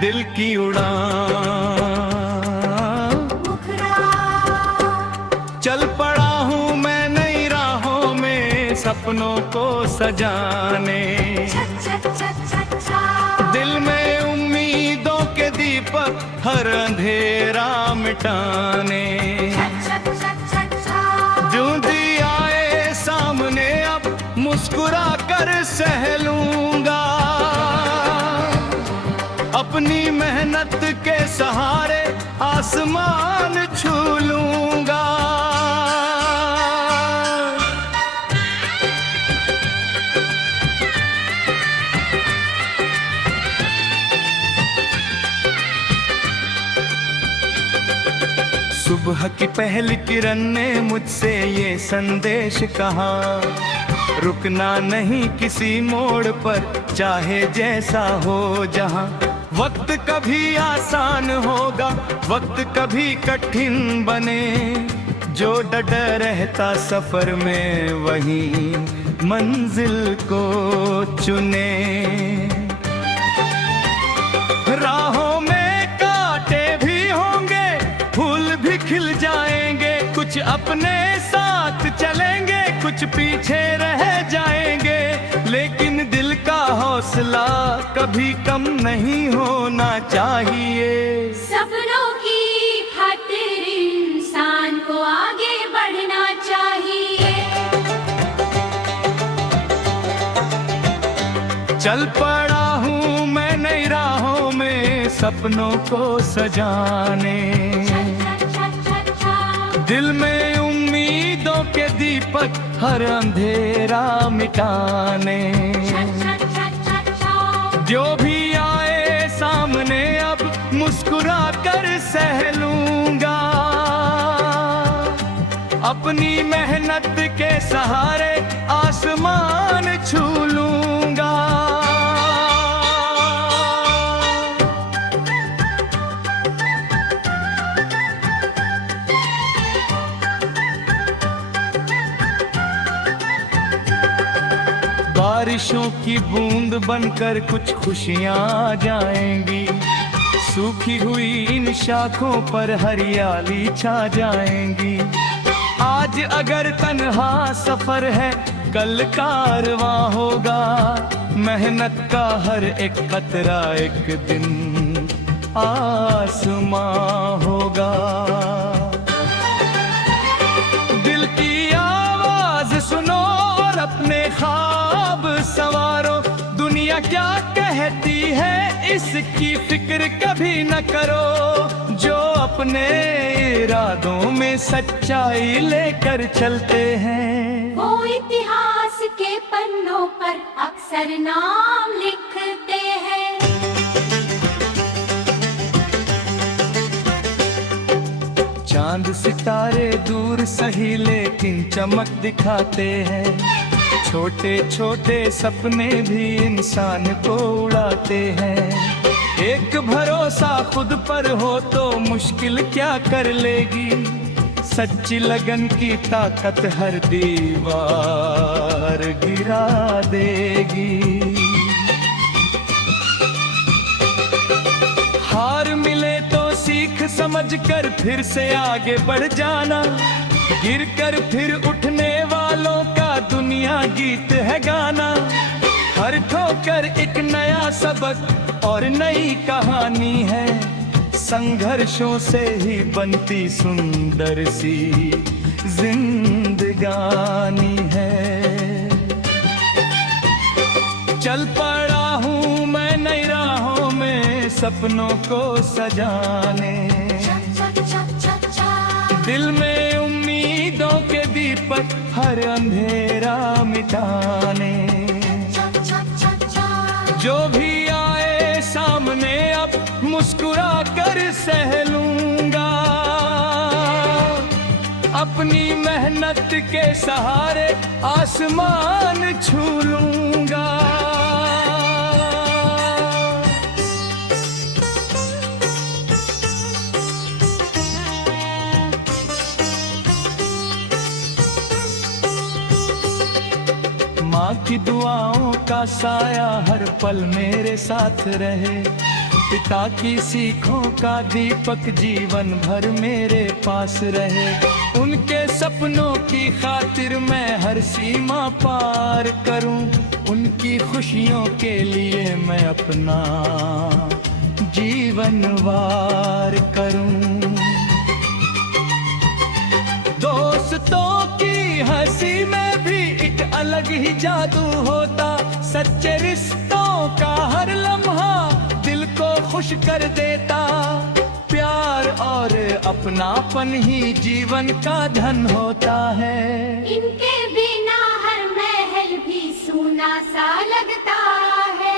दिल की उड़ान। चल पड़ा हूँ मैं नई राहों में सपनों को सजाने, दिल में उम्मीदों के दीपक हर अंधेरा मिटाने। जूंदी आए सामने अब मुस्कुरा कर सह लूंगा, अपनी मेहनत के सहारे आसमान छू लूंगा। सुबह की पहली किरण ने मुझसे ये संदेश कहा, रुकना नहीं किसी मोड़ पर चाहे जैसा हो जहां। वक्त कभी आसान होगा, वक्त कभी कठिन बने, जो डटा रहता सफर में वही मंजिल को चुने। राहों में कांटे भी होंगे, फूल भी खिल जाएंगे, कुछ अपने साथ चलेंगे, कुछ पीछे रह जाएंगे, लेकिन दिल का हौसला कभी कम नहीं होना चाहिए। सपनों की खातिर इंसान को आगे बढ़ना चाहिए। चल पड़ा हूँ मैं नई राहों में सपनों को सजाने, दिल में उम्मीदों के दीपक हर अंधेरा मिटाने। जो भी आए सामने अब मुस्कुरा कर सह लूंगा, अपनी मेहनत के सहारे आसमान छू लूंगा। बारिशों की बूंद बनकर कुछ खुशियां आ जाएंगी, सूखी हुई इन शाखों पर हरियाली छा जाएंगी। आज अगर तन्हा सफर है कल कारवां होगा, मेहनत का हर एक कतरा एक दिन आसमां होगा। दिल की आवाज सुनो और अपने ख्वाब संवारो, दुनिया क्या कहती है इसकी फिक्र कभी न करो। जो अपने इरादों में सच्चाई लेकर चलते हैं, वो इतिहास के पन्नों पर अक्सर नाम लिखते हैं। चांद सितारे दूर सही लेकिन चमक दिखाते हैं, छोटे छोटे सपने भी इंसान को उड़ाते हैं। एक भरोसा खुद पर हो तो मुश्किल क्या कर लेगी, सच्ची लगन की ताकत हर दीवार गिरा देगी। हार मिले तो सीख समझकर फिर से आगे बढ़ जाना, गिर कर फिर उठने वालों का दुनिया गीत है गाना। हर ठोकर एक नया सबक और नई कहानी है, संघर्षों से ही बनती सुंदर सी जिंदगानी है। चल पड़ा हूँ मैं नई राहों में सपनों को सजाने, दिल में उम्मीदों के दीपक हर अंधेरा मिटाने। जो भी आए सामने अब मुस्कुरा कर सह लूंगा, अपनी मेहनत के सहारे आसमान छू लूंगा। माँ की दुआओं का साया हर पल मेरे साथ रहे, पिता की सीखों का दीपक जीवन भर मेरे पास रहे। उनके सपनों की खातिर मैं हर सीमा पार करूं। उनकी खुशियों के लिए मैं अपना जीवन वार करूं। दोस्तों की हंसी में भी एक अलग ही जादू होता। सच्चे रिश्तों का हर लम्हा दिल को खुश कर देता। प्यार और अपनापन ही जीवन का धन होता है। इनके बिना हर महल भी सूना सा लगता है।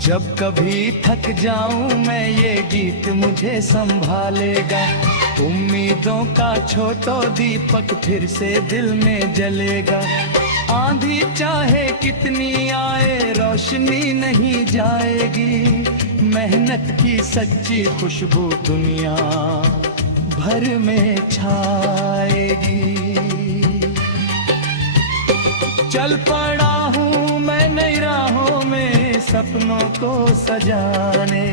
जब कभी थक जाऊं मैं ये गीत मुझे संभालेगा। उम्मीदों का छोटा दीपक फिर से दिल में जलेगा। आंधी चाहे कितनी आए रोशनी नहीं जाएगी। मेहनत की सच्ची खुशबू दुनिया भर में छाएगी। चल पड़ा हूँ मैं नई राहों में सपनों को सजाने।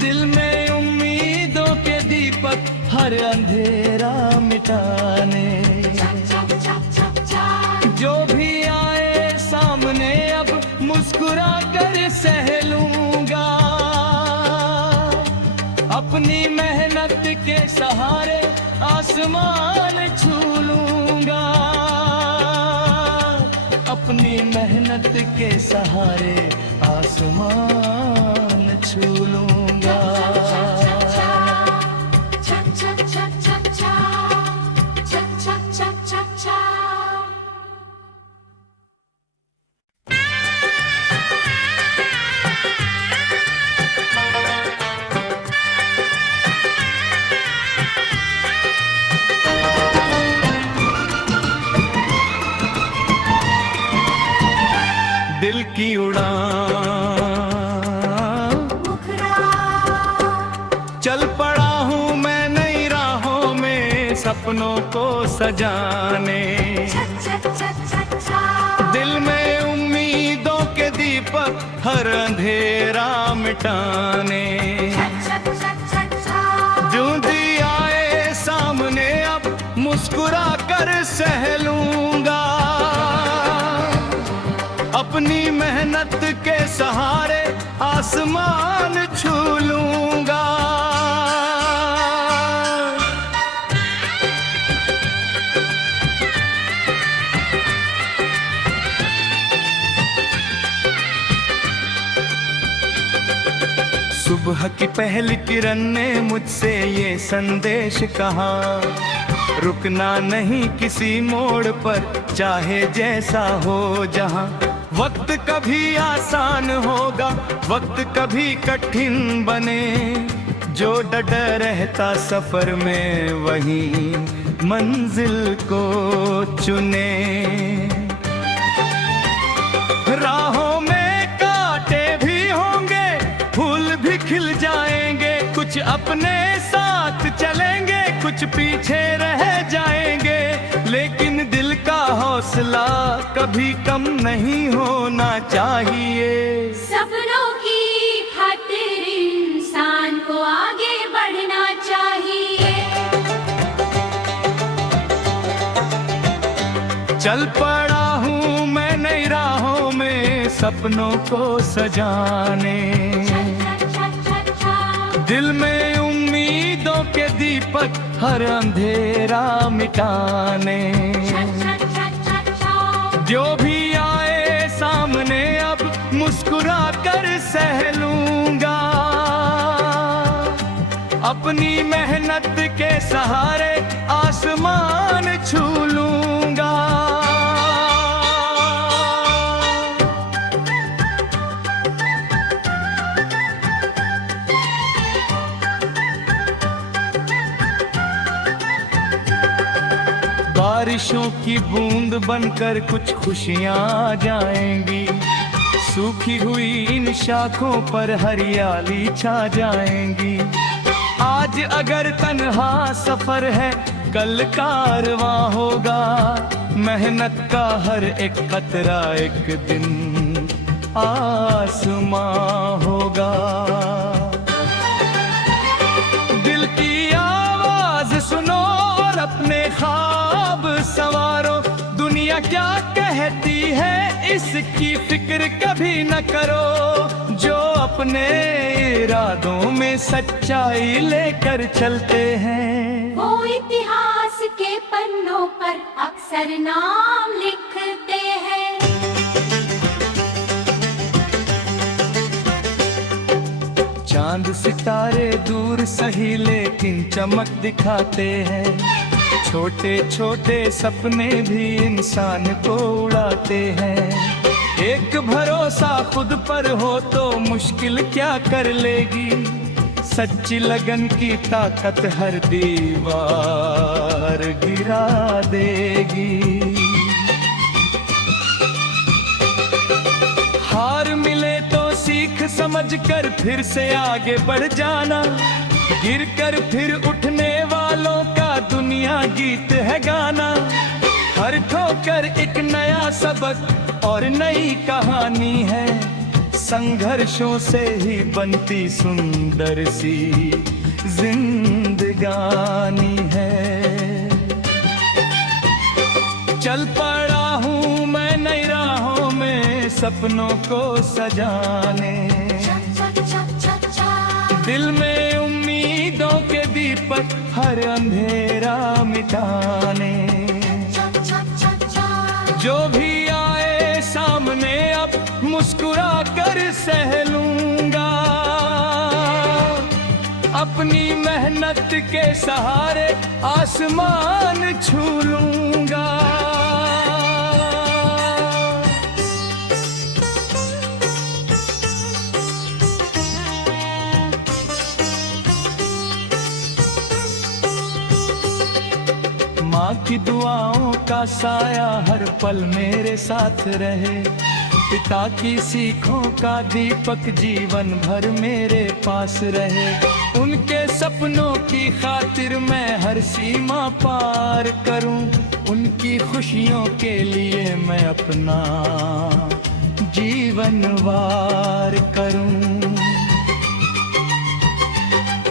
दिल में उम्मीदों के दीपक हर अंधेरा मिटाने। जो भी आए सामने अब मुस्कुरा कर सह लूंगा। अपनी मेहनत के सहारे आसमान छू लूंगा। अपनी मेहनत के सहारे आसमान छू लूंगा। दिल की उड़ान चल पड़ा हूँ मैं नई राहों में सपनों को सजाने। दिल में उम्मीदों के दीपक हर अंधेरा मिटाने। जो दी आए सामने अब मुस्कुरा कर सह लूंगा। अपनी मेहनत के सहारे आसमान छू लूंगा। सुबह की पहली किरण ने मुझसे ये संदेश कहा। रुकना नहीं किसी मोड़ पर चाहे जैसा हो जहां। वक्त कभी आसान होगा वक्त कभी कठिन बने। जो डर रहता सफर में वही मंजिल को चुने। राहों में कांटे भी होंगे फूल भी खिल जाएंगे। कुछ अपने साथ चलेंगे कुछ पीछे रह जाएंगे। लेकिन दिल का हौसला कभी कम नहीं होना चाहिए। सपनों की खातिर इंसान को आगे बढ़ना चाहिए। चल पड़ा हूँ मैं नई राहों में सपनों को सजाने। दिल में उम्मीदों के दीपक हर अंधेरा मिटाने। जो भी आए सामने अब मुस्कुरा कर सह लूंगा। अपनी मेहनत के सहारे आसमान छू लूंगा। बारिशों की बूंद बनकर कुछ खुशियां आ जाएंगी। सूखी हुई इन शाखों पर हरियाली छा जाएंगी। आज अगर तन्हा सफर है कल कारवां होगा। मेहनत का हर एक कतरा एक दिन आसमां होगा। दिल की आवाज सुनो और अपने ख्वाब संवारो। दुनिया क्या कहती है इसकी फिक्र कभी न करो। जो अपने इरादों में सच्चाई लेकर चलते हैं, वो इतिहास के पन्नों पर अक्सर नाम लिखते हैं। चांद सितारे दूर सही लेकिन चमक दिखाते हैं। छोटे छोटे सपने भी इंसान को उड़ाते हैं। एक भरोसा खुद पर हो तो मुश्किल क्या कर लेगी। सच्ची लगन की ताकत हर दीवार गिरा देगी। हार मिले तो सीख समझकर फिर से आगे बढ़ जाना। गिरकर फिर उठने वालों का दुनिया गीत है गाना। हर ठोकर एक नया सबक और नई कहानी है। संघर्षों से ही बनती सुंदर सी जिंदगानी है। चल पड़ा हूँ मैं नई राहों में सपनों को सजाने। दिल में उम्मीदों के दीपक हर अंधेरा मिटाने। जो भी आए सामने अब मुस्कुरा कर सह लूंगा। अपनी मेहनत के सहारे आसमान छू लूंगा। माँ की दुआओं का साया हर पल मेरे साथ रहे। पिता की सीखों का दीपक जीवन भर मेरे पास रहे। उनके सपनों की खातिर मैं हर सीमा पार करूं। उनकी खुशियों के लिए मैं अपना जीवन वार करूं।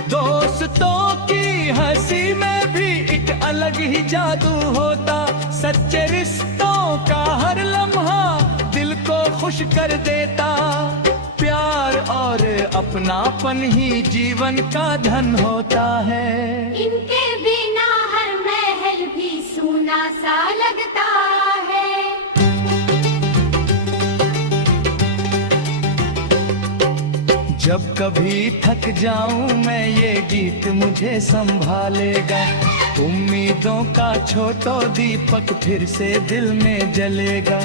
दोस्तों की हंसी में भी एक अलग ही जादू होता। सच्चे रिश्तों का हर लम्हा दिल को खुश कर देता। प्यार और अपनापन ही जीवन का धन होता है। इनके बिना हर महल भी सूना सा लगता है। जब कभी थक जाऊं मैं ये गीत मुझे संभालेगा। उम्मीदों का छोटा दीपक फिर से दिल में जलेगा।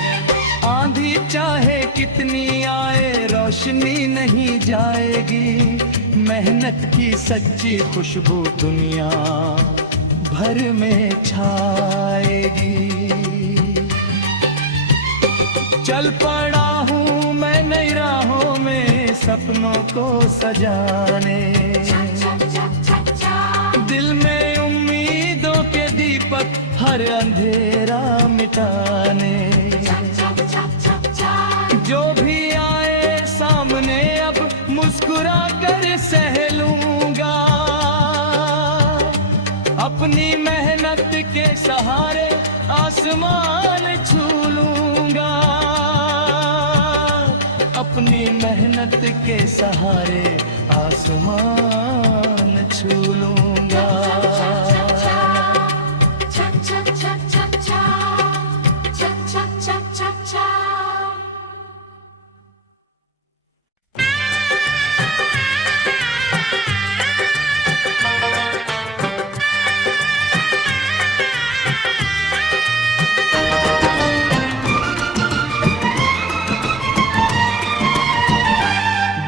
आंधी चाहे कितनी आए रोशनी नहीं जाएगी। मेहनत की सच्ची खुशबू दुनिया भर में छाएगी। चल पड़ा हूँ मैं नई राहों में सपनों को सजाने। दिल में उम्मीदों के दीपक हर अंधेरा मिटाने। जो भी आए सामने अब मुस्कुरा कर सह लूंगा। अपनी मेहनत के सहारे आसमान छू लूंगा। अपनी मेहनत के सहारे आसमान छू लूंगा।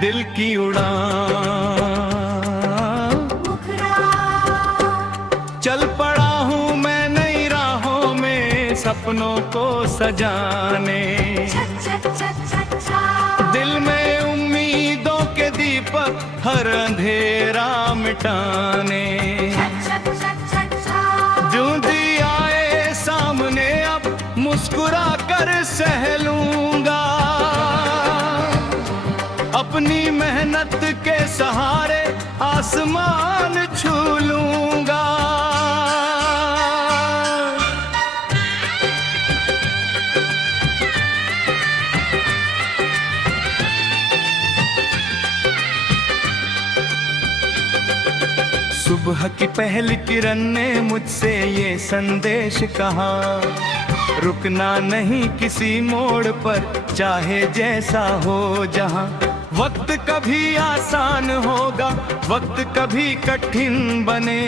दिल की उड़ान चल पड़ा हूँ मैं नई राहों में सपनों को सजाने। दिल में उम्मीदों के दीपक हर अंधेरा मिटाने। जूंदी आए सामने अब मुस्कुरा कर सह लूंगा, अपनी मेहनत के सहारे आसमान छू लूंगा। सुबह की पहली किरण ने मुझसे ये संदेश कहा, रुकना नहीं किसी मोड़ पर, चाहे जैसा हो जहां। वक्त कभी आसान होगा, वक्त कभी कठिन बने,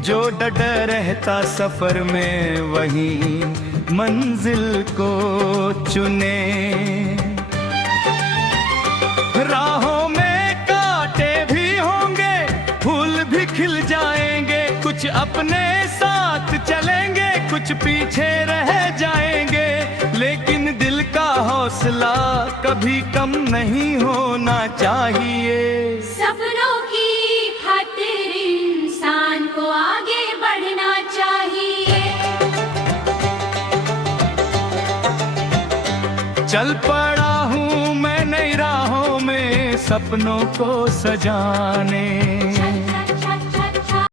जो डटा रहता सफर में वही मंजिल को चुने। राहों में कांटे भी होंगे, फूल भी खिल जाएंगे, कुछ अपने साथ चलेंगे, कुछ पीछे रह जाएंगे, लेकिन दिल का हौसला कभी कम नहीं होना चाहिए। सपनों की खातिर इंसान को आगे बढ़ना चाहिए। चल पड़ा हूँ मैं नई राहों में, सपनों को सजाने।